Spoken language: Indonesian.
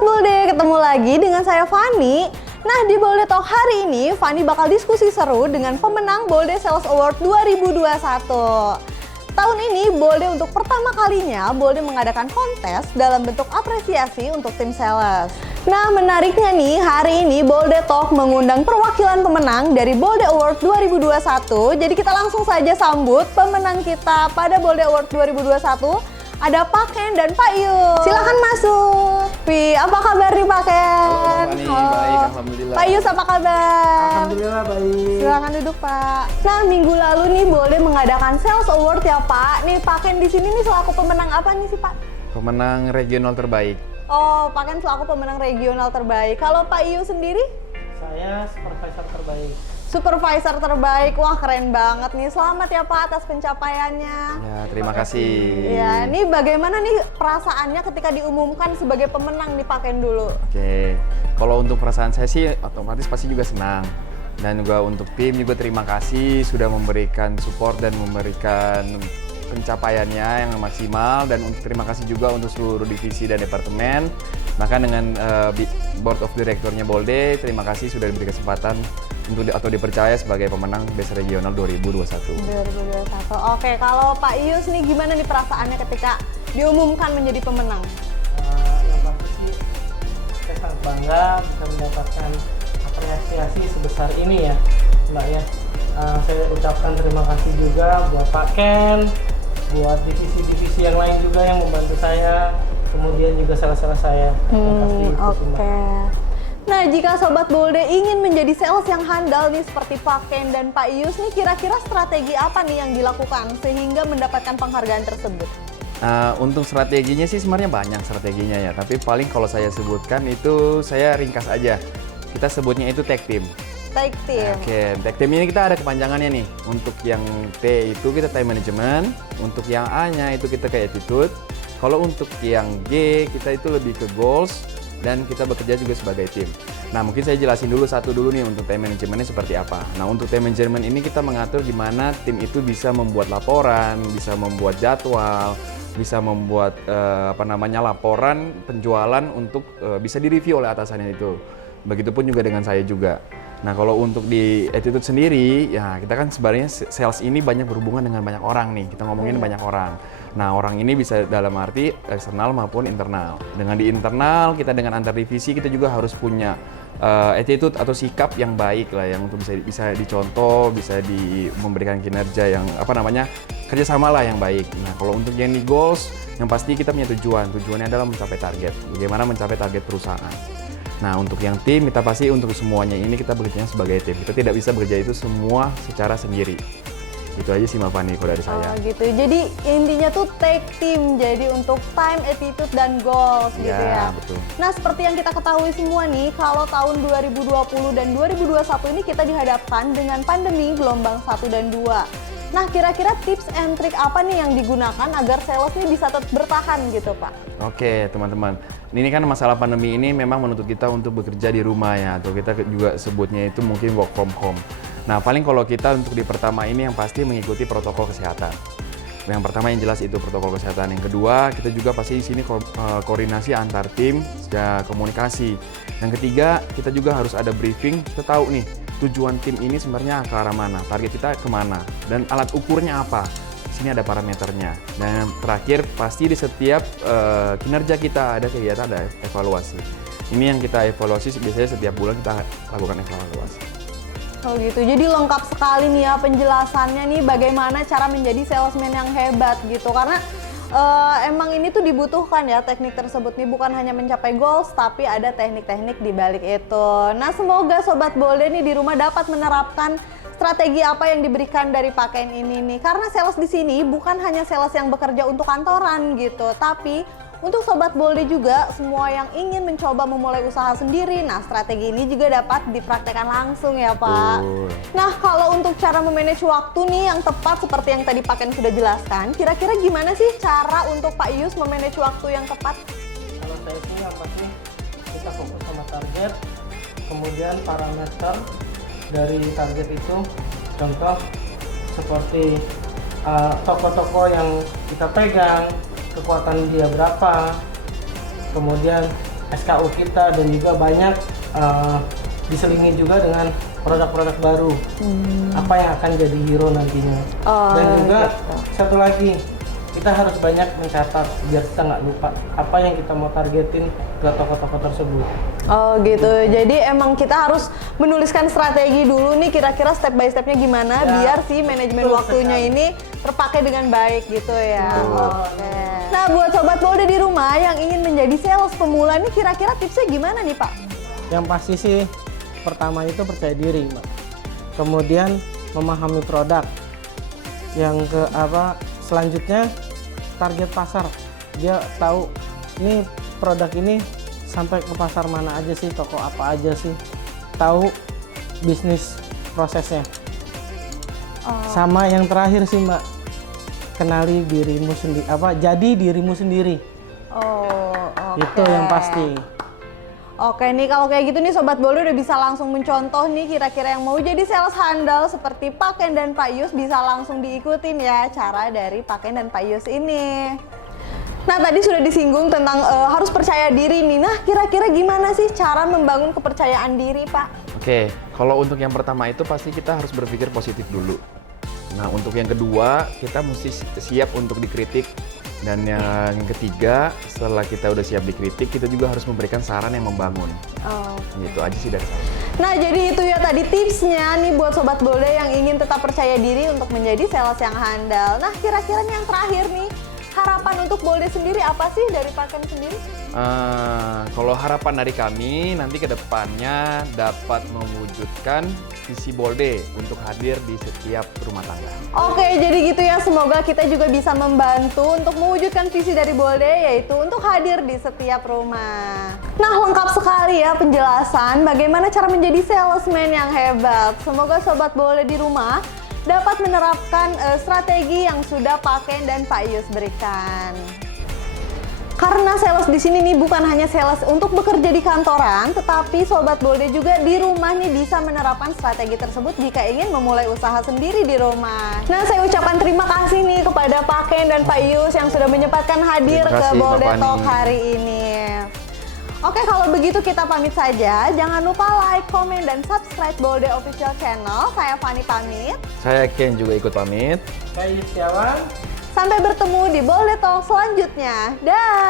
Sobat Bolde, ketemu lagi dengan saya Fani. Nah, di Bolde Talk hari ini, Fani bakal diskusi seru dengan pemenang Bolde Sales Award 2021. Tahun ini, Bolde untuk pertama kalinya, Bolde mengadakan kontes dalam bentuk apresiasi untuk tim sales. Nah, menariknya nih, hari ini Bolde Talk mengundang perwakilan pemenang dari Bolde Award 2021. Jadi kita langsung saja sambut pemenang kita pada Bolde Award 2021. Ada Pak Ken dan Pak Yus. Silakan masuk. Wih, apa kabar nih Pak Ken? Halo, baik, alhamdulillah. Pak Yus, apa kabar? Alhamdulillah baik. Silakan duduk Pak. Nah, minggu lalu nih Bolde mengadakan Sales Award ya Pak. Nih Pak Ken di sini nih selaku pemenang apa nih sih Pak? Pemenang regional terbaik. Oh, Pak Ken selaku pemenang regional terbaik. Kalau Pak Yus sendiri? Saya supervisor terbaik. Supervisor terbaik. Wah, keren banget nih. Selamat ya Pak atas pencapaiannya. Ya, terima kasih. Ya, ini bagaimana nih perasaannya ketika diumumkan sebagai pemenang nih Pak Ken dulu? Oke, kalau untuk perasaan saya sih otomatis pasti juga senang. Dan juga untuk tim juga terima kasih sudah memberikan support dan memberikan pencapaiannya yang maksimal. Dan terima kasih juga untuk seluruh divisi dan departemen. Maka dengan Board of Director-nya Bolde, terima kasih sudah diberi kesempatan untuk atau dipercaya sebagai pemenang Best Regional 2021. 2021. Oke, kalau Pak Yus nih gimana nih perasaannya ketika diumumkan menjadi pemenang? Yang pasti sih saya sangat bangga bisa mendapatkan apresiasi sebesar ini ya Mbak ya. Saya ucapkan terima kasih juga buat Pak Ken, buat divisi-divisi yang lain juga yang membantu saya, kemudian juga salah-salah saya. Terima kasih. Oke. Nah, jika Sobat Bolde ingin menjadi sales yang handal nih seperti Pak Ken dan Pak Yus nih, kira-kira strategi apa nih yang dilakukan sehingga mendapatkan penghargaan tersebut? Untuk strateginya sih sebenarnya banyak strateginya ya, tapi paling kalau saya sebutkan itu saya ringkas aja. Kita sebutnya itu tag team. Tag team. Oke, tag team ini kita ada kepanjangannya nih. Untuk yang T itu kita time management, untuk yang A-nya itu kita ke attitude. Kalau untuk yang G kita itu lebih ke goals dan kita bekerja juga sebagai tim. Nah, mungkin saya jelasin dulu satu dulu nih untuk time managementnya seperti apa. Nah, untuk time management ini kita mengatur gimana tim itu bisa membuat laporan, bisa membuat jadwal, bisa membuat laporan penjualan untuk bisa direview oleh atasannya itu. Begitupun juga dengan saya juga. Nah, kalau untuk di attitude sendiri, ya kita kan sebenarnya sales ini banyak berhubungan dengan banyak orang nih. Kita ngomongin banyak orang. Nah, orang ini bisa dalam arti eksternal maupun internal. Dengan di internal, kita dengan antar divisi kita juga harus punya attitude atau sikap yang baik lah, yang untuk bisa dicontoh, bisa memberikan kinerja yang kerjasama lah yang baik. Nah, kalau untuk yang di goals, yang pasti kita punya tujuan. Tujuannya adalah mencapai target. Bagaimana mencapai target perusahaan. Nah, untuk yang tim, kita pasti untuk semuanya ini kita bekerja sebagai tim. Kita tidak bisa bekerja itu semua secara sendiri. Itu aja sih Mbak Fani kalau dari saya. Oh gitu, jadi intinya tuh tag team, jadi untuk time, attitude, dan goals gitu ya. Betul. Nah, seperti yang kita ketahui semua nih, kalau tahun 2020 dan 2021 ini kita dihadapkan dengan pandemi gelombang 1 dan 2. Nah, kira-kira tips and trick apa nih yang digunakan agar sales nih bisa tetap bertahan gitu Pak? Oke teman-teman, ini kan masalah pandemi ini memang menuntut kita untuk bekerja di rumah ya, atau kita juga sebutnya itu mungkin work from home. Nah, paling kalau kita untuk di pertama ini yang pasti mengikuti protokol kesehatan. Yang pertama yang jelas itu protokol kesehatan. Yang kedua, kita juga pasti di sini koordinasi antar tim, komunikasi. Yang ketiga, kita juga harus ada briefing. Kita tahu nih tujuan tim ini sebenarnya ke arah mana, target kita kemana, dan alat ukurnya apa. Di sini ada parameternya. Dan yang terakhir, pasti di setiap kinerja kita ada kegiatan, ada evaluasi. Ini yang kita evaluasi biasanya setiap bulan kita lakukan evaluasi. Oh gitu, jadi lengkap sekali nih ya penjelasannya nih bagaimana cara menjadi salesman yang hebat gitu. Karena emang ini tuh dibutuhkan ya teknik tersebut nih, bukan hanya mencapai goals tapi ada teknik-teknik di balik itu. Nah, semoga Sobat Bolde nih di rumah dapat menerapkan strategi apa yang diberikan dari Pak Ken ini nih. Karena sales di sini bukan hanya sales yang bekerja untuk kantoran gitu, tapi untuk Sobat Bolde juga, semua yang ingin mencoba memulai usaha sendiri, nah strategi ini juga dapat dipraktekkan langsung ya Pak. Nah, kalau untuk cara memanage waktu nih yang tepat seperti yang tadi Pak Ken sudah jelaskan, kira-kira gimana sih cara untuk Pak Yus memanage waktu yang tepat? Kalau saya sih yang pasti kita fokus sama target, kemudian parameter dari target itu, contoh seperti toko-toko yang kita pegang, kekuatan dia berapa, kemudian SKU kita dan juga banyak diselingi juga dengan produk-produk baru. Apa yang akan jadi hero nantinya. Dan juga satu lagi, kita harus banyak mencatat biar kita nggak lupa apa yang kita mau targetin ke toko-toko tersebut. Oh gitu, jadi emang kita harus menuliskan strategi dulu nih kira-kira step by stepnya gimana Ya, biar si manajemen betul waktunya sekali. ini terpakai dengan baik gitu ya. Betul. Oke. Nah buat Sobat Bolde di rumah yang ingin menjadi sales pemula nih kira-kira tipsnya gimana nih Pak? Yang pasti sih pertama itu percaya diri, Mbak. Kemudian memahami produk. Yang selanjutnya target pasar. Dia tahu nih produk ini sampai ke pasar mana aja sih, toko apa aja sih. Tahu bisnis prosesnya. Sama yang terakhir sih, Mbak. Kenali dirimu sendiri, jadi dirimu sendiri. Oh, oke. Itu yang pasti. Oke nih kalau kayak gitu nih Sobat Bolde udah bisa langsung mencontoh nih kira-kira yang mau jadi sales handal seperti Pak Ken dan Pak Yus bisa langsung diikutin ya cara dari Pak Ken dan Pak Yus ini. Nah tadi sudah disinggung tentang harus percaya diri nih. Nah kira-kira gimana sih cara membangun kepercayaan diri Pak? Oke, kalau untuk yang pertama itu pasti kita harus berpikir positif dulu. Nah, untuk yang kedua, kita mesti siap untuk dikritik. Dan yang ketiga, setelah kita udah siap dikritik, kita juga harus memberikan saran yang membangun. Oh. Gitu aja sih dari saya. Nah jadi itu ya tadi tipsnya nih buat Sobat Bolde yang ingin tetap percaya diri untuk menjadi sales yang handal. Nah kira-kira yang terakhir nih, harapan untuk Bolde sendiri apa sih dari Pak Ken sendiri? Kalau harapan dari kami, nanti ke depannya dapat mewujudkan visi Bolde untuk hadir di setiap rumah tangga. Oke, jadi gitu ya. Semoga kita juga bisa membantu untuk mewujudkan visi dari Bolde, yaitu untuk hadir di setiap rumah. Nah, lengkap sekali ya penjelasan bagaimana cara menjadi salesman yang hebat. Semoga Sobat Bolde di rumah dapat menerapkan strategi yang sudah Pak Ken dan Pak Yus berikan. Karena sales di sini nih bukan hanya sales untuk bekerja di kantoran, tetapi Sobat Bolde juga di rumah nih bisa menerapkan strategi tersebut jika ingin memulai usaha sendiri di rumah. Nah, saya ucapkan terima kasih nih kepada Pak Ken dan Pak Yus yang sudah menyempatkan hadir Terima ke kasih, Bolde Mbak Talk Fani. hari ini. Oke, kalau begitu kita pamit saja. Jangan lupa like, komen, dan subscribe Bolde Official Channel. Saya Fani pamit. Saya Ken juga ikut pamit. Saya Setiawan. Sampai bertemu di Bolde Talk selanjutnya. Dah.